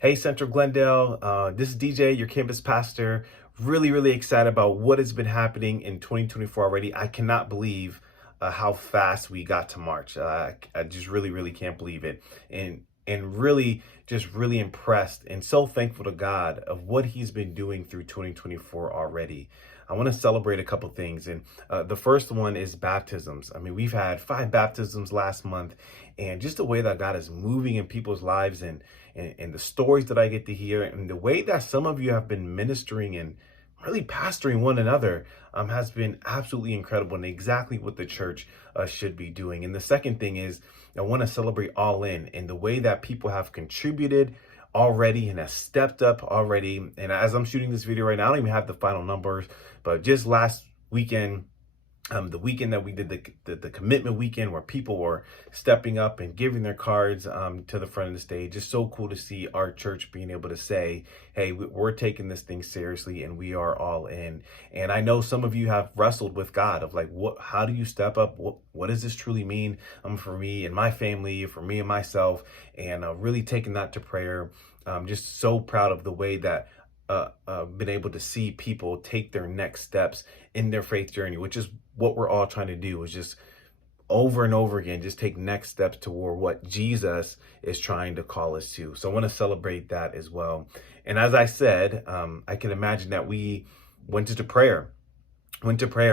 Hey, Central Glendale. This is DJ, your campus pastor. Really excited about what has been happening in 2024 already. I cannot believe how fast we got to March. I just really can't believe it, and really just really impressed and so thankful to God of what He's been doing through 2024 already. I want to celebrate a couple things, and the first one is baptisms. I mean, we've had 5 baptisms last month, and just the way that God is moving in people's lives, and the stories that I get to hear, and the way that some of you have been ministering and really pastoring one another has been absolutely incredible, and exactly what the church should be doing. And the second thing is, I want to celebrate All In and the way that people have contributed already and have stepped up already. And as I'm shooting this video right now, I don't even have the final numbers, but just last weekend, the weekend that we did the commitment weekend, where people were stepping up and giving their cards to the front of the stage. It's so cool to see our church being able to say, hey, we're taking this thing seriously and we are all in. And I know some of you have wrestled with God of like, how do you step up? What does this truly mean for me and my family, for me and myself? And really taking that to prayer. Just so proud of the way that been able to see people take their next steps in their faith journey, which is what we're all trying to do, is just over and over again, just take next steps toward what Jesus is trying to call us to. So I want to celebrate that as well. And as I said, I can imagine that we went into prayer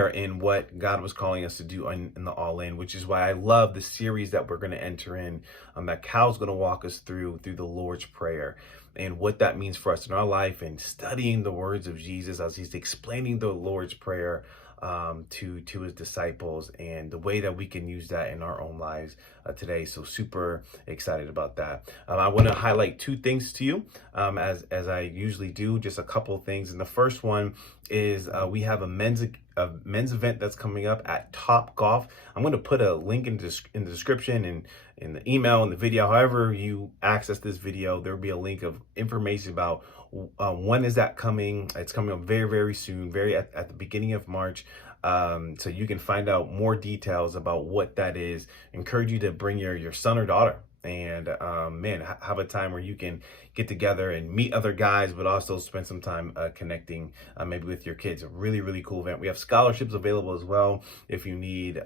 in what God was calling us to do in the All In, which is why I love the series that we're going to enter in, that Cal's going to walk us through the Lord's Prayer and what that means for us in our life, and studying the words of Jesus as He's explaining the Lord's Prayer to His disciples, and the way that we can use that in our own lives today. So super excited about that. I want to highlight 2 things to you, as I usually do, just a couple of things. And the first one is we have a men's event that's coming up at Top Golf. I'm going to put a link in the description and in the email and the video. However you access this video, there'll be a link of information about when is that coming. It's coming up very soon, at the beginning of March. So you can find out more details about what that is. Encourage you to bring your son or daughter, and have a time where you can get together and meet other guys, but also spend some time connecting maybe with your kids. A really cool event. We have scholarships available as well if you need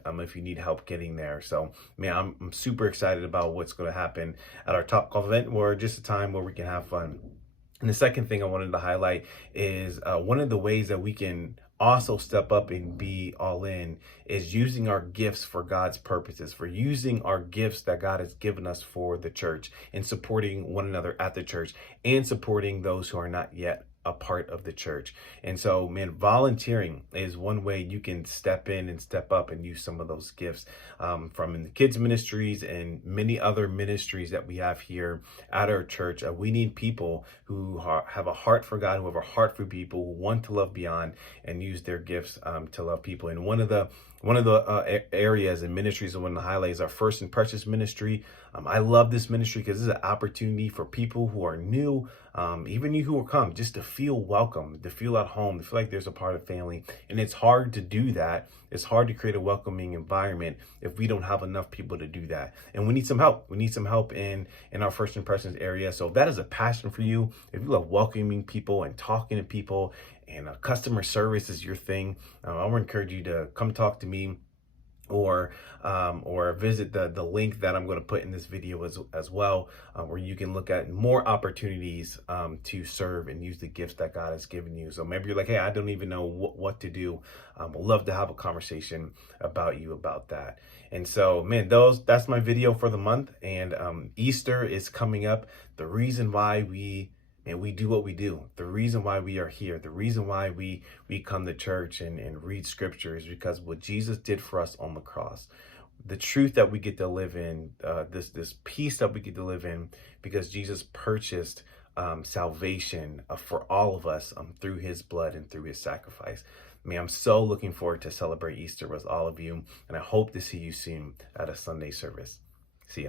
help getting there. So I'm super excited about what's going to happen at our Top Golf event, or just a time where we can have fun. And the second thing I wanted to highlight is one of the ways that we can also step up and be all in is using our gifts for God's purposes, for using our gifts that God has given us for the church, and supporting one another at the church, and supporting those who are not yet a part of the church. And so, volunteering is one way you can step in and step up and use some of those gifts from in the kids ministries and many other ministries that we have here at our church. We need people who have a heart for God, who have a heart for people, who want to love beyond and use their gifts to love people. And one of the areas and ministries I want to highlight is our First and Precious ministry. I love this ministry because this is an opportunity for people who are new, even you who will come, just to feel welcome, to feel at home, to feel like there's a part of family. And it's hard to do that. It's hard to create a welcoming environment if we don't have enough people to do that. And we need some help. We need some help in our First Impressions area. So if that is a passion for you, if you love welcoming people and talking to people, and customer service is your thing, I would encourage you to come talk to me, or visit the link that I'm going to put in this video as well, where you can look at more opportunities to serve and use the gifts that God has given you. So maybe you're like, hey, I don't even know what to do. I'd love to have a conversation about that. And so, that's my video for the month. And Easter is coming up. The reason why we do what we do, the reason why we are here, the reason why we come to church and read scripture, is because what Jesus did for us on the cross, the truth that we get to live in, this peace that we get to live in, because Jesus purchased salvation for all of us through His blood and through His sacrifice. I'm so looking forward to celebrate Easter with all of you, and I hope to see you soon at a Sunday service.